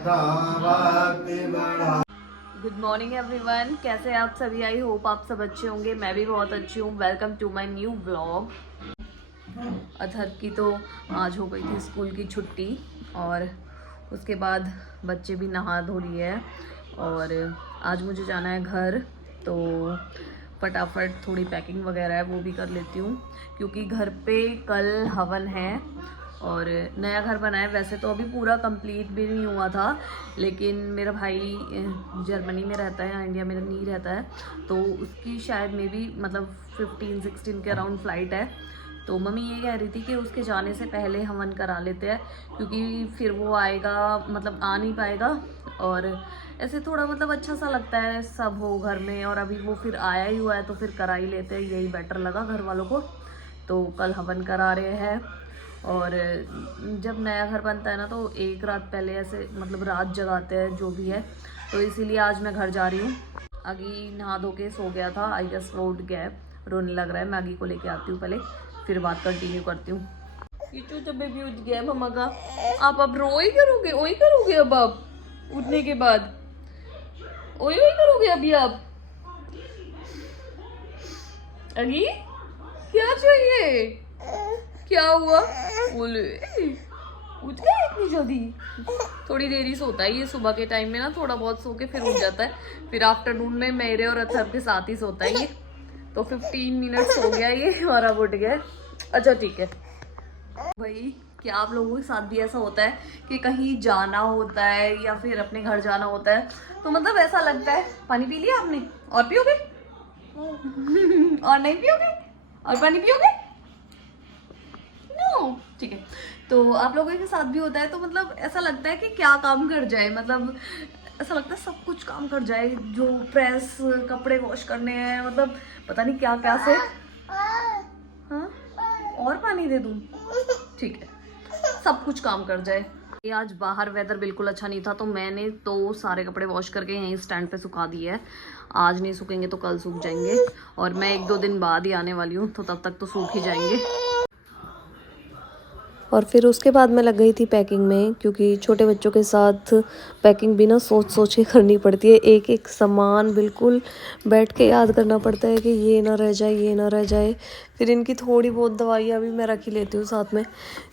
Good morning everyone, कैसे आप सभी? आई होप आप सब अच्छे होंगे। मैं भी बहुत अच्छी हूँ। Welcome to my new vlog. अथर की तो आज हो गई थी स्कूल की छुट्टी और उसके बाद बच्चे भी नहा धो लिए हैं और आज मुझे जाना है घर, तो फटाफट थोड़ी पैकिंग वगैरह है वो भी कर लेती हूँ क्योंकि घर पे कल हवन है और नया घर बना है। वैसे तो अभी पूरा कंप्लीट भी नहीं हुआ था, लेकिन मेरा भाई जर्मनी में रहता है, इंडिया में नहीं रहता है, तो उसकी शायद मे बी मतलब 15-16 के अराउंड फ़्लाइट है। तो मम्मी ये कह रही थी कि उसके जाने से पहले हवन करा लेते हैं क्योंकि फिर वो आएगा, मतलब आ नहीं पाएगा और ऐसे थोड़ा मतलब अच्छा सा लगता है सब हो घर में, और अभी वो फिर आया ही हुआ है तो फिर करा ही लेते हैं, यही बेटर लगा घर वालों को। तो कल हवन करा रहे हैं और जब नया घर बनता है ना तो एक रात पहले ऐसे मतलब रात जगाते हैं जो भी है, तो इसीलिए आज मैं घर जा रही हूँ। आगी नहा धो के सो गया था, आई गेस वो उठ गया है, रोने लग रहा है। मैं आगी को लेके आती हूँ पहले, फिर बात कंटिन्यू करती हूँ। ये चूचा बेबी उठ गया है मम्मा का। आप अब रो ही करोगे, ओई करोगे अब आप उठने के बाद, ओई ओई करोगे अभी आप? अगी क्या चाहिए? क्या हुआ? बोले उठ गया इतनी जल्दी? थोड़ी देर ही सोता है ये, सुबह के टाइम में ना थोड़ा बहुत सो के फिर उठ जाता है, फिर आफ्टरनून में मेरे और अथर के साथ ही सोता है ये। तो 15 मिनट सो गया ये और अब उठ गया। अच्छा ठीक है भाई। क्या आप लोगों के साथ भी ऐसा होता है कि कहीं जाना होता है या फिर अपने घर जाना होता है तो मतलब ऐसा लगता है, पानी पी लिया आपने और पियोगे? और नहीं पियोगे? और पानी पियोगे? ठीक है। तो आप लोगों के साथ भी होता है तो मतलब ऐसा लगता है कि क्या काम कर जाए, मतलब ऐसा लगता है सब कुछ काम कर जाए, जो प्रेस कपड़े वॉश करने हैं, मतलब पता नहीं क्या क्या से। हाँ और पानी दे दूँ? ठीक है, सब कुछ काम कर जाए। ये आज बाहर वेदर बिल्कुल अच्छा नहीं था तो मैंने तो सारे कपड़े वॉश करके यहीं स्टैंड पे सुखा दिए हैं। आज नहीं सूखेंगे तो कल सूख जाएंगे और मैं 1-2 दिन बाद ही आने वाली हूँ तो तब तक तो सूख ही जाएंगे। और फिर उसके बाद मैं लग गई थी पैकिंग में, क्योंकि छोटे बच्चों के साथ पैकिंग भी ना सोच सोच के करनी पड़ती है। एक एक सामान बिल्कुल बैठ के याद करना पड़ता है कि ये ना रह जाए, ये ना रह जाए। फिर इनकी थोड़ी बहुत दवाइयाँ भी मैं रख ही लेती हूँ साथ में,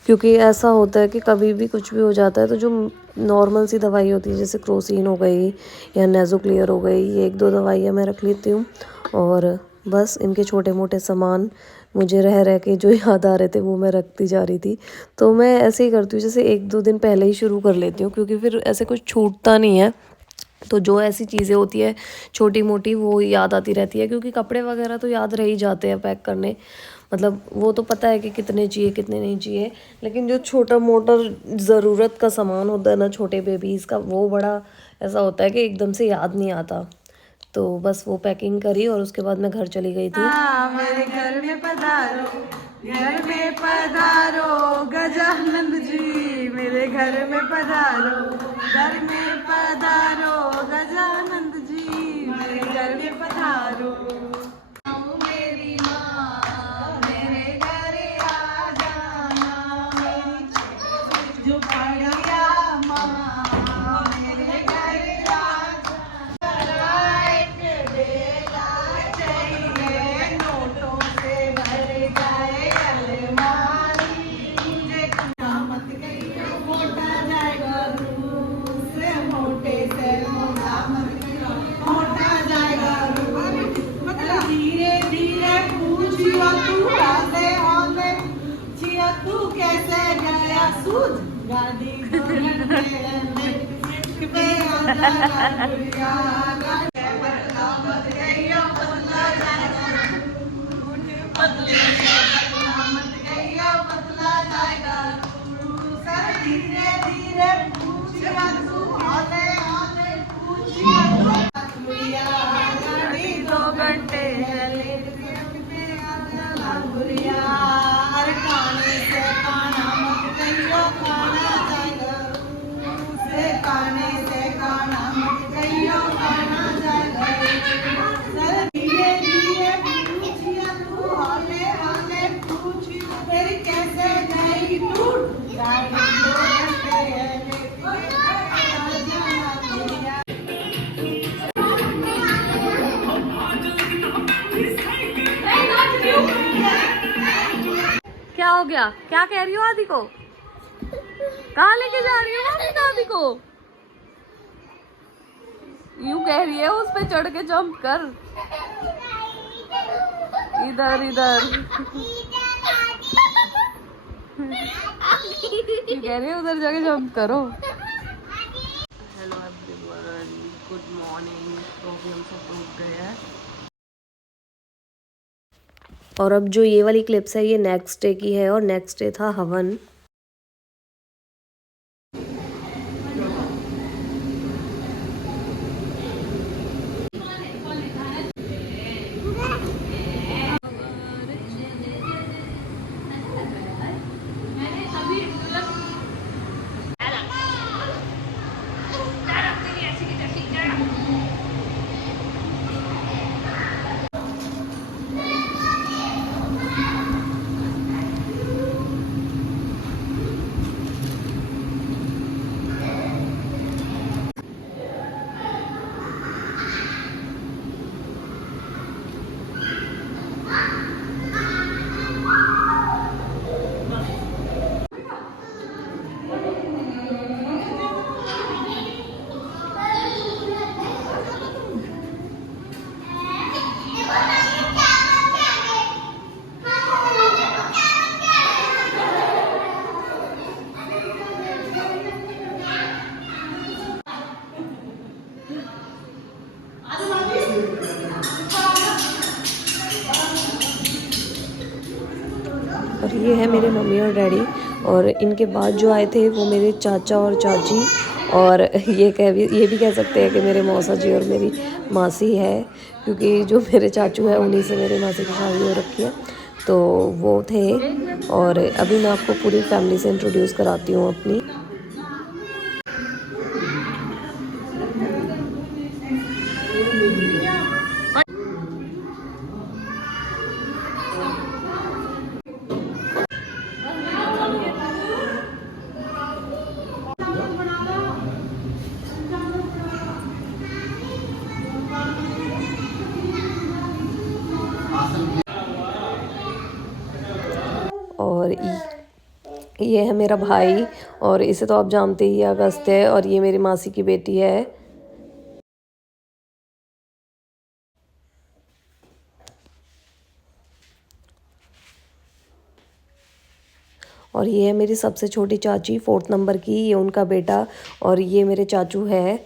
क्योंकि ऐसा होता है कि कभी भी कुछ भी हो जाता है तो जो नॉर्मल सी दवाई होती है जैसे क्रोसिन हो गई या नेज़ोक्लियर हो गई, ये 1-2 दवाइयाँ मैं रख लेती हूँ। और बस इनके छोटे मोटे सामान मुझे रह रह के जो याद आ रहे थे वो मैं रखती जा रही थी। तो मैं ऐसे ही करती हूँ, जैसे 1-2 दिन पहले ही शुरू कर लेती हूँ, क्योंकि फिर ऐसे कुछ छूटता नहीं है। तो जो ऐसी चीज़ें होती है छोटी मोटी वो याद आती रहती है, क्योंकि कपड़े वगैरह तो याद रह ही जाते हैं पैक करने, मतलब वो तो पता है कि कितने चाहिए कितने नहीं चाहिए। लेकिन जो छोटा मोटा ज़रूरत का सामान होता है ना छोटे बेबीज़ का, वो बड़ा ऐसा होता है कि एकदम से याद नहीं आता। तो बस वो पैकिंग करी और उसके बाद मैं घर चली गई थी। मेरे घर में पधारो, घर में पधारो गजानंद जी, मेरे घर में पधारो, घर में पधारो गजानंद जी, मेरे घर में पधारो। मेरी माँ मेरे घर आ जाना, मेरी जो पढ़िया माँ मेरे घर आ गाड़ी धीरे धीरे गाड़ी 2 घंटे खाने से खाना मत कहियो, खाना जाएगा से खाने से खाना मत कहियो, खाना जाएगा। धीरे धीरे पूछिया तू, हौले हौले पूछ, मेरी कैसे जाएगी टूट गाड़ी 2 घंटे गया? क्या कह रही हो आदि को? कहाँ लेके जा रही हो आदि को? यूं कह रही है उस पे चढ़ के जंप कर। इधर इधर यूं कह रही है उधर जाके जंप करो। Hello everyone, good morning. तो अभी हम सब उठ गए हैं। और अब जो ये वाली क्लिप्स है ये नेक्स्ट डे की है और नेक्स्ट डे था हवन। और ये है मेरे मम्मी और डैडी, और इनके बाद जो आए थे वो मेरे चाचा और चाची, और ये भी कह सकते हैं कि मेरे मौसा जी और मेरी मासी है, क्योंकि जो मेरे चाचू है उन्हीं से मेरे मासी की शादी हो रखी है, तो वो थे। और अभी मैं आपको पूरी फैमिली से इंट्रोड्यूस कराती हूँ अपनी। और ये है मेरा भाई, और इसे तो आप जानते ही, अगस्त है, और ये मेरी मासी की बेटी है। और ये है मेरी सबसे छोटी चाची 4th नंबर की, ये उनका बेटा, और ये मेरे चाचू है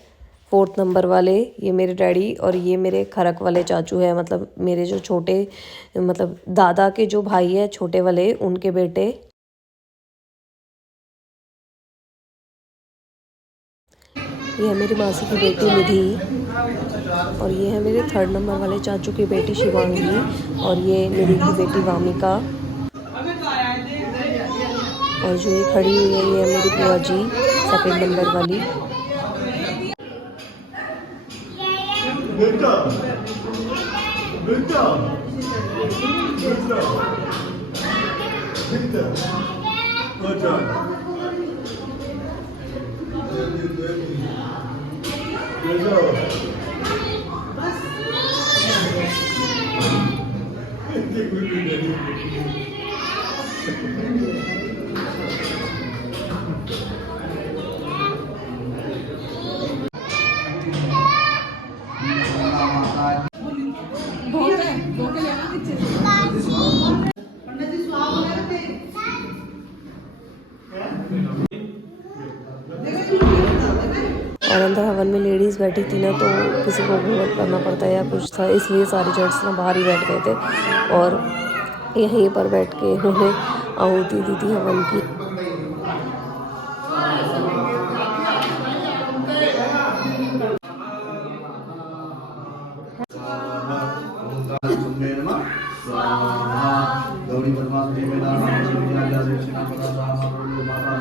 4th नंबर वाले, ये मेरे डैडी, और ये मेरे खरक वाले चाचू है, मतलब मेरे जो छोटे, मतलब दादा के जो भाई है छोटे वाले, उनके बेटे। ये है मेरी मासी की बेटी निधि, और ये है मेरे 3rd नंबर वाले चाचू की बेटी शिवांगी, और ये निधि की बेटी वामिका, और जो ये खड़ी हुई है ये है मेरी बुआ जी 2nd नंबर वाली। बेटा बेटा बेटा बेटा और अंदर हवन में लेडीज़ बैठी थी ना, तो किसी को घूंघट करना पड़ता है या कुछ था, इसलिए सारे जेंट्स ना बाहर ही बैठ गए थे, और यहीं पर बैठ के इन्होंने आहुति दी थी हवन की। गौरी परमात्मा में नाम विद्या दक्षिणा प्रदान माता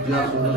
विद्या सुंदर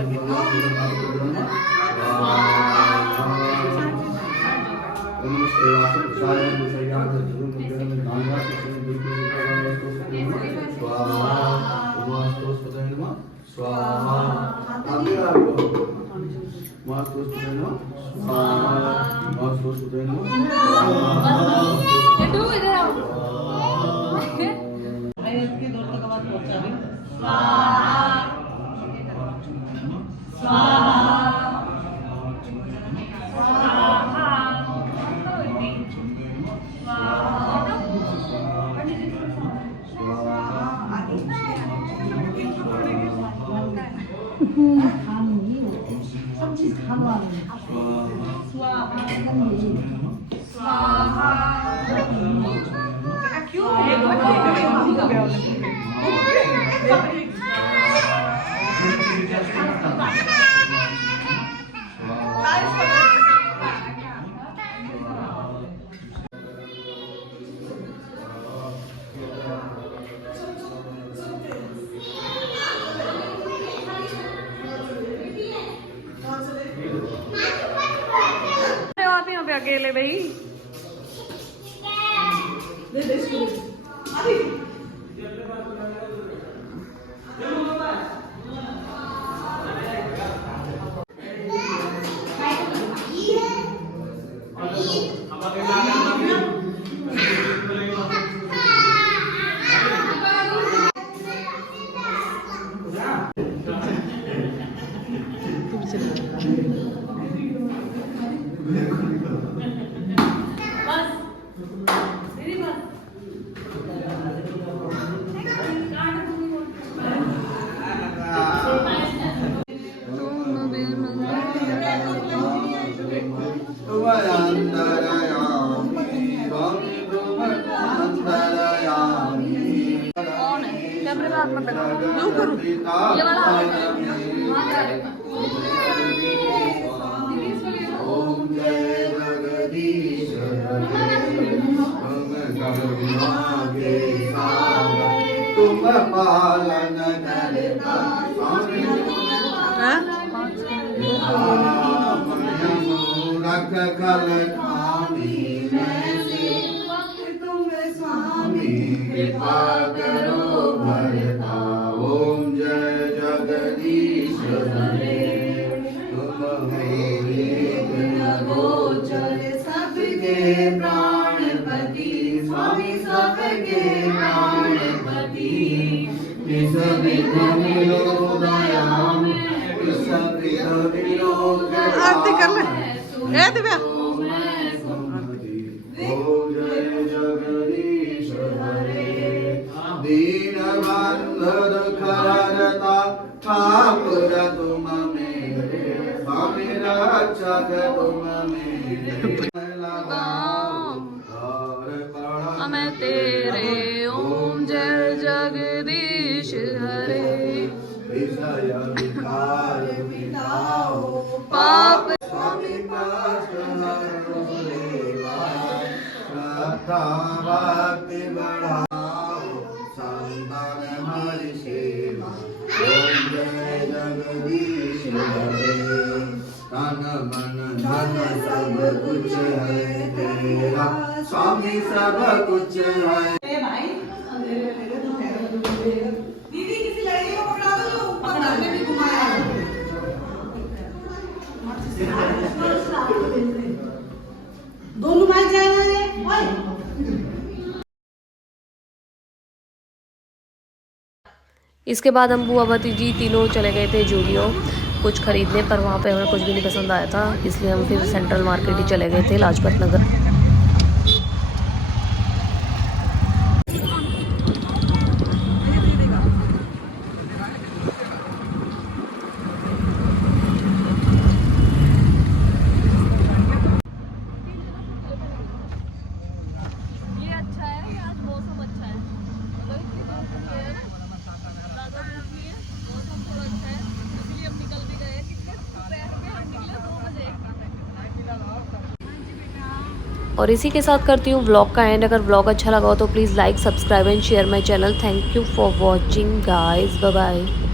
आप यहाँ पे अकेले भाई? कैमरे में हाथ मत लगा, यूं करो, ये वाला ओम जय जगदीश तुम पालन करता रख कल स्वामी कृपा करो भरता। ओम जय जगदीश हरे तुम गोचर सबके प्राणपति स्वामी सबके प्राणपति विष विघ्न निरोधयाम विष विघ्न निरोध आरती कर ले ए दिव्या ओम जय जगदीश हरे दीनबंधु दुखहरता ठाकुर तुम मेरे स्वामी रक्षक तुम मेरे लगाओ मैं तेरे। ओम जय जगदीश हरे विषय विकार मिटाओ पाप स्वामी कष्ट हरो देवा श्रद्धा भक्ति बढ़ाओ संतान हरि सेवा। ओम जय जगदीश हरे तन मन धन सब कुछ है तेरा स्वामी सब कुछ है। दीदी किसी लड़के को पकड़ा दो जो ऊपर डालने भी घुमाया दोनों भाई जाना है ओए इसके बाद हम बुआ भतीजी तीनों चले गए थे जूडियो कुछ खरीदने, पर वहाँ पे हमें कुछ भी नहीं पसंद आया था, इसलिए हम फिर सेंट्रल मार्केट ही चले गए थे, लाजपत नगर। ये अच्छा है, आज मौसम अच्छा है, मौसम थोड़ा अच्छा है, इसलिए हम निकल भी गए। कितने दोपहर में हम निकले 2 बजे। और इसी के साथ करती हूँ व्लॉग का एंड। अगर व्लॉग अच्छा लगा हो तो please like, subscribe and share my channel. Thank you for watching guys, bye bye.